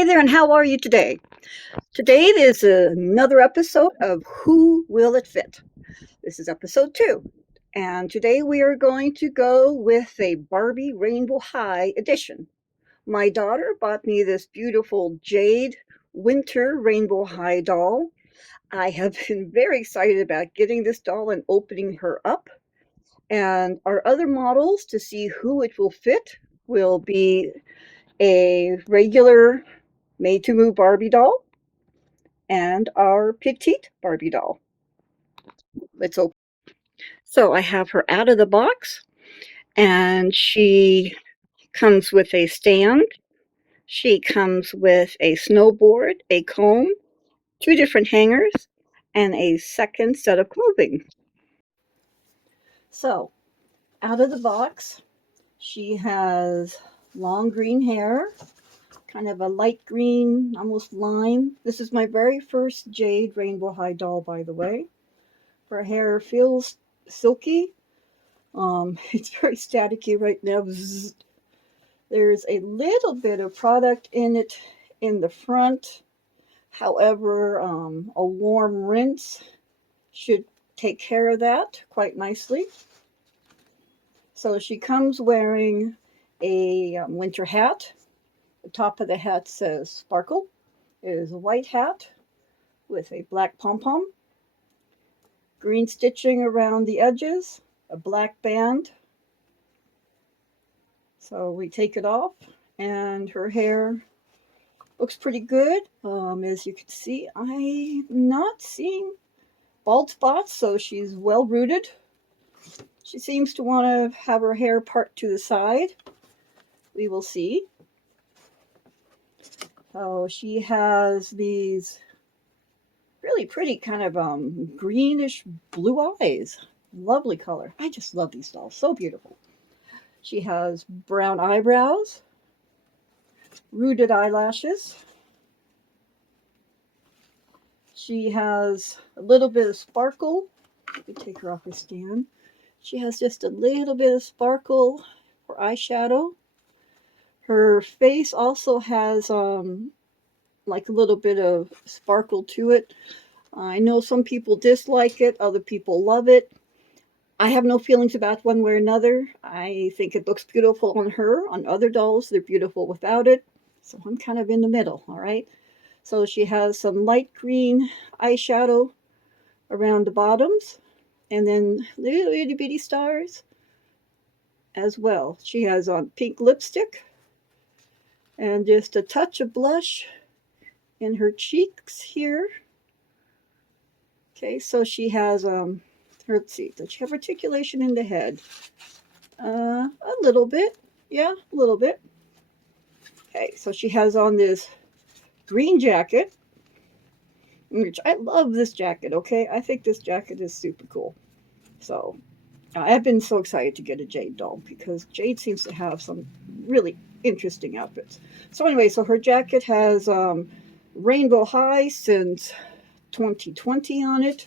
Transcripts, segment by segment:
Hi there, and how are you today? Today is another episode of Who Will It Fit? This is episode 2. And today we are going to go with a Barbie Rainbow High edition. My daughter bought me this beautiful Jade Winter Rainbow High doll. I have been very excited about getting this doll and opening her up. And our other models to see who it will fit will be a regular made to move Barbie doll and our petite Barbie doll. Let's open. So I have her out of the box, and she comes with a stand. She comes with a snowboard, a comb, 2 different hangers, and a second set of clothing. So out of the box, she has long green hair, kind of a light green, almost lime. This is my very first Jade Rainbow High doll, by the way. Her hair feels silky. It's very staticky right now. Bzzz. There's a little bit of product in it in the front. However, a warm rinse should take care of that quite nicely. So she comes wearing a winter hat. The top of the hat says Sparkle. It is a white hat with a black pom-pom, green stitching around the edges, a black band. So we take it off, and her hair looks pretty good. As you can see, I'm not seeing bald spots, so she's well rooted. She seems to want to have her hair part to the side. We will see. Oh, she has these really pretty kind of greenish blue eyes. Lovely color. I just love these dolls. So beautiful. She has brown eyebrows, rooted eyelashes. She has a little bit of sparkle. Let me take her off her stand. She has just a little bit of sparkle for eyeshadow. Her face also has like a little bit of sparkle to it. I know some people dislike it, other people love it. I have no feelings about one way or another. I think it looks beautiful on her. On other dolls, they're beautiful without it. So I'm kind of in the middle, all right? So she has some light green eyeshadow around the bottoms, and then little itty bitty stars as well. She has on pink lipstick and just a touch of blush in her cheeks here. Okay, so she has let's see, does she have articulation in the head? A little bit. Yeah, a little bit. Okay, so she has on this green jacket, which I love this jacket, okay? I think this jacket is super cool. So I've been so excited to get a Jade doll because Jade seems to have some really interesting outfits. So anyway, so her jacket has Rainbow High since 2020 on it.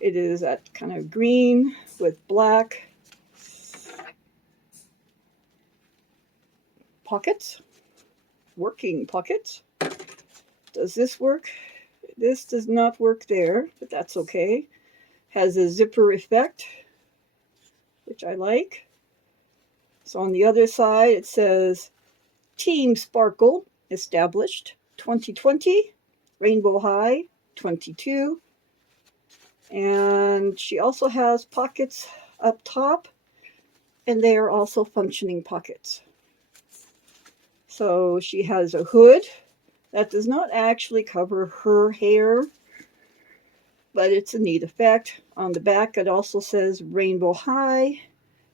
It is that kind of green with black pockets, working pockets. Does this work? This does not work there, but that's okay. Has a zipper effect, which I like. So on the other side, it says Team Sparkle established 2020, Rainbow High 22. And she also has pockets up top, and they are also functioning pockets. So she has a hood that does not actually cover her hair, but it's a neat effect. On the back, it also says Rainbow High,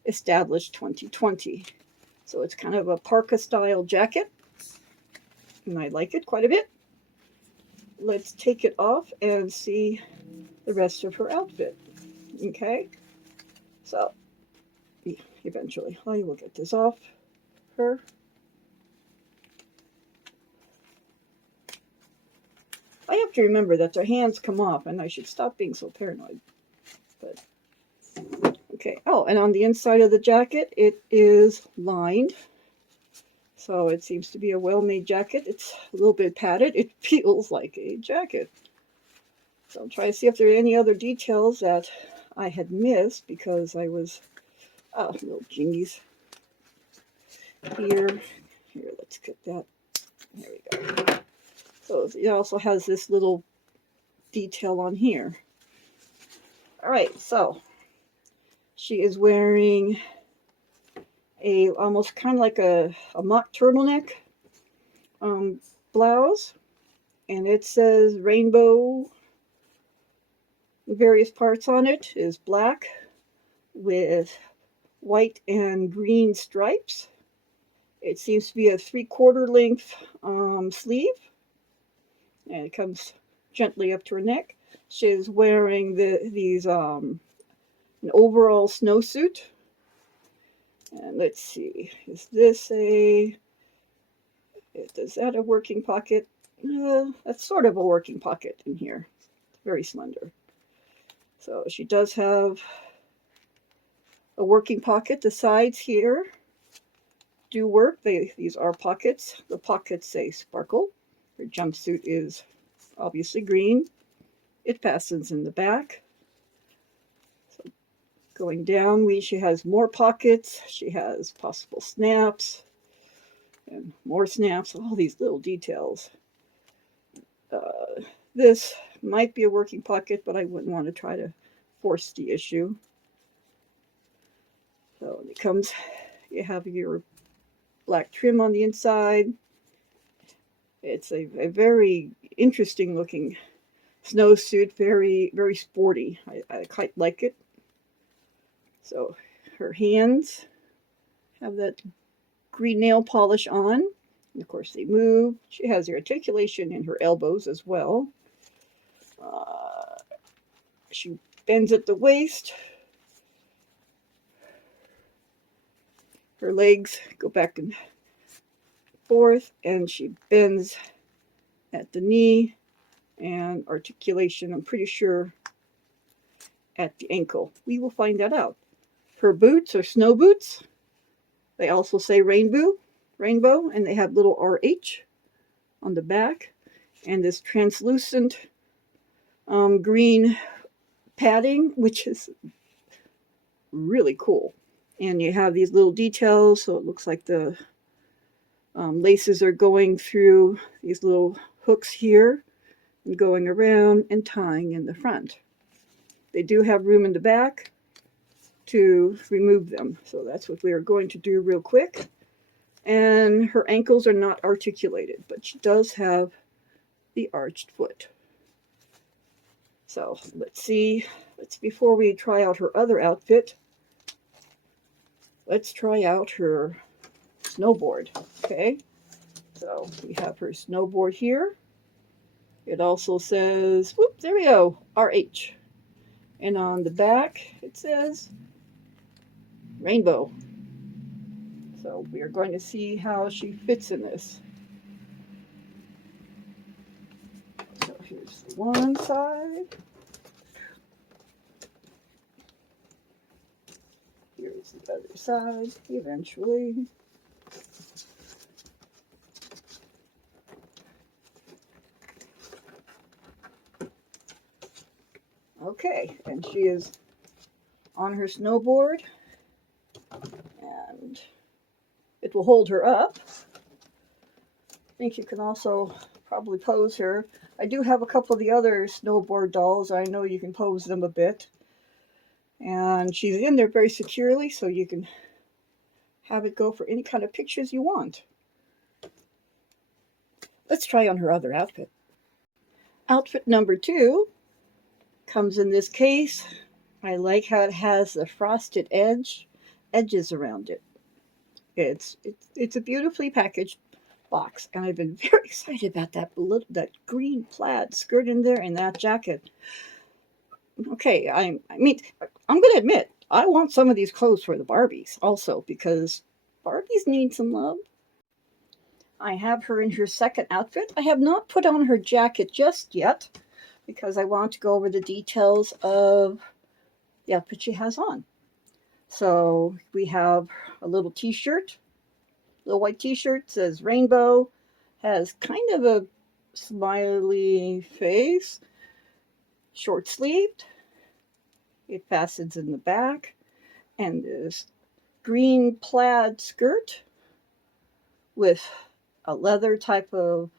established 2020. So it's kind of a parka style jacket, and I like it quite a bit. Let's take it off and see the rest of her outfit. Okay, so eventually I will get this off her. I have to remember that their hands come off, and I should stop being so paranoid. But okay. Oh, and on the inside of the jacket, it is lined. So it seems to be a well-made jacket. It's a little bit padded. It feels like a jacket. So I'll try to see if there are any other details that I had missed because I was, oh, little jingies. Here, let's get that. There we go. So it also has this little detail on here. All right, so she is wearing a almost kind of like a mock turtleneck blouse, and it says rainbow. Various parts on it is black with white and green stripes. It seems to be a 3/4 length sleeve, and it comes gently up to her neck. She's wearing these an overall snowsuit. And let's see, is this is that a working pocket? That's sort of a working pocket in here. It's very slender. So she does have a working pocket. The sides here do work. These are pockets. The pockets say sparkle. Her jumpsuit is obviously green. It fastens in the back. So going down, she has more pockets. She has possible snaps and more snaps. All these little details. This might be a working pocket, but I wouldn't want to try to force the issue. So it comes, you have your black trim on the inside. It's a very interesting looking snowsuit, very, very sporty. I quite like it. So her hands have that green nail polish on. And of course, they move. She has the articulation in her elbows as well. She bends at the waist. Her legs go back and forth, and she bends at the knee, and articulation, I'm pretty sure, at the ankle. We will find that out. Her boots are snow boots. They also say rainbow, and they have little RH on the back, and this translucent green padding, which is really cool. And you have these little details, so it looks like the laces are going through these little hooks here and going around and tying in the front. They do have room in the back to remove them, so that's what we are going to do real quick. And her ankles are not articulated, but she does have the arched foot. So before we try out her other outfit, let's try out her snowboard. Okay, so we have her snowboard here. It also says, whoop, there we go, RH. And on the back, it says rainbow. So we are going to see how she fits in this. So here's the one side. Here's the other side, eventually. Okay, and she is on her snowboard, and it will hold her up. I think you can also probably pose her. I do have a couple of the other snowboard dolls. I know you can pose them a bit. And she's in there very securely, so you can have it go for any kind of pictures you want. Let's try on her other outfit. Outfit number 2 comes in this case. I like how it has the frosted edges around it. It's a beautifully packaged box, and I've been very excited about that green plaid skirt in there and that jacket. Okay, I'm going to admit, I want some of these clothes for the Barbies also, because Barbies need some love. I have her in her second outfit. I have not put on her jacket just yet, because I want to go over the details of the outfit she has on. So we have a little t-shirt, The white t-shirt says rainbow, has kind of a smiley face, short sleeved. It fastens in the back, and this green plaid skirt with a leather type of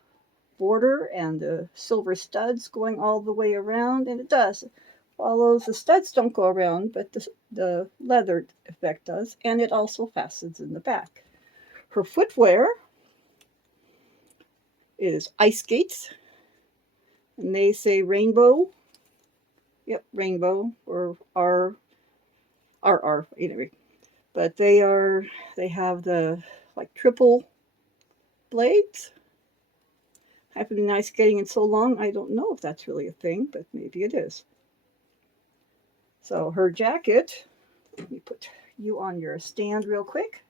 border and the silver studs going all the way around, and it does. Follows the studs don't go around, but the leather effect does, and it also fastens in the back. Her footwear is ice skates, and they say rainbow. Yep, rainbow or R anyway. But they have the like triple blades. Haven't been ice skating in so long, I don't know if that's really a thing, but maybe it is. So her jacket, let me put you on your stand real quick.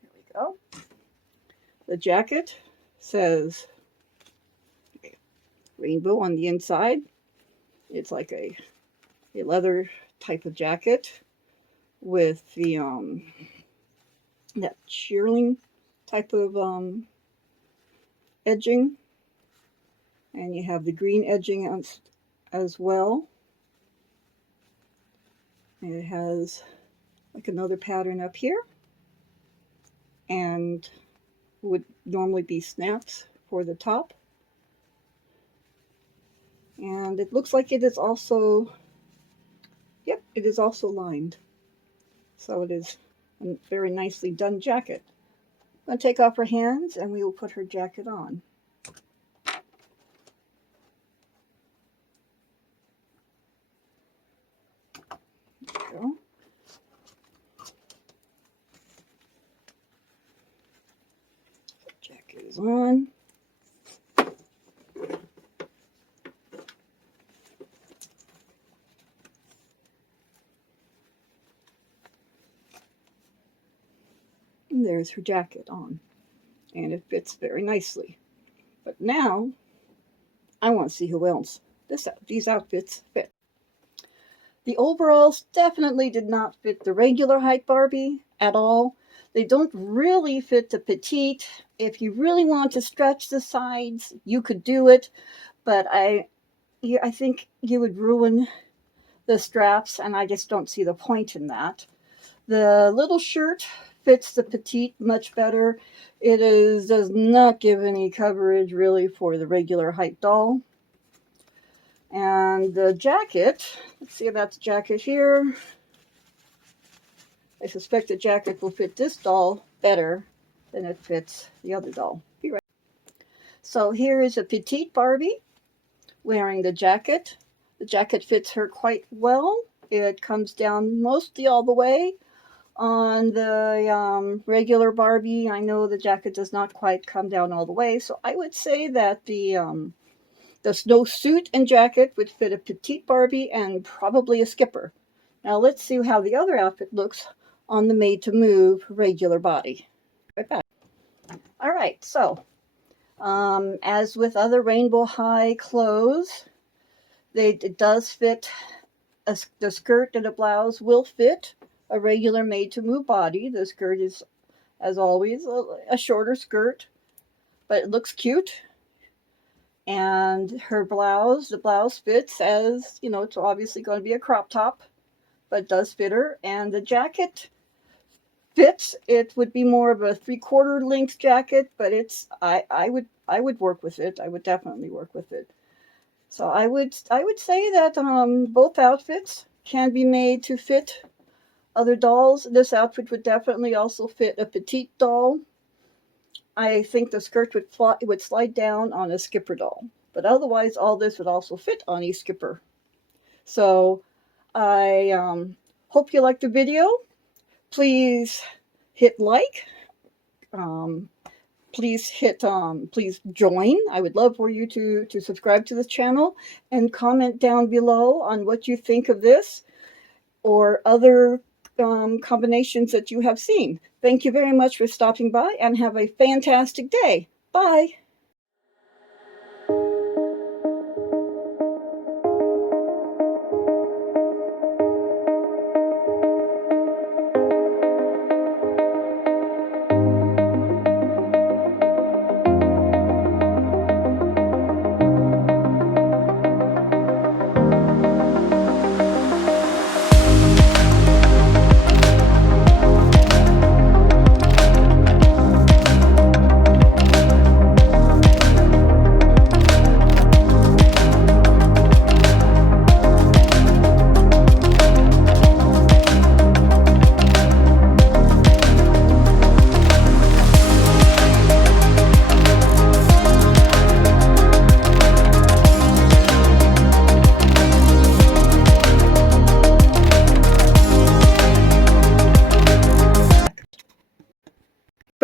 There we go. The jacket says rainbow on the inside. It's like a leather type of jacket with the that shearling type of edging, and you have the green edging as well. And it has like another pattern up here, and would normally be snaps for the top. And it looks like it is also, yep, it is also lined. So it is a very nicely done jacket. I'm going to take off her hands and we will put her jacket on. There we go. Jacket is on. And there's her jacket on. And it fits very nicely. But now, I want to see who else these outfits fit. The overalls definitely did not fit the regular height Barbie at all. They don't really fit the petite. If you really want to stretch the sides, you could do it. But I think you would ruin the straps, and I just don't see the point in that. The little shirt fits the petite much better. It does not give any coverage really for the regular height doll. And the jacket, let's see about the jacket here. I suspect the jacket will fit this doll better than it fits the other doll. Be right. So here is a petite Barbie wearing the jacket. The jacket fits her quite well. It comes down mostly all the way. On the regular Barbie, I know the jacket does not quite come down all the way, so I would say that the snowsuit and jacket would fit a petite Barbie and probably a skipper. Now let's see how the other outfit looks on the made-to-move regular body. Right back. All right, so as with other rainbow high clothes, it does fit. The skirt and the blouse will fit a regular made-to-move body. The skirt is, as always, a shorter skirt, but it looks cute. And her blouse, the blouse fits as, you know, it's obviously going to be a crop top, but it does fit her. And the jacket fits. It would be more of a 3/4 length jacket, but I would work with it. I would definitely work with it. So I would say that both outfits can be made to fit other dolls. This outfit would definitely also fit a petite doll. I think the skirt would slide down on a skipper doll, but otherwise all this would also fit on a skipper. So I hope you liked the video. Please hit like. Please join. I would love for you to subscribe to this channel and comment down below on what you think of this or other combinations that you have seen. Thank you very much for stopping by and have a fantastic day. Bye.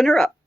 open her up.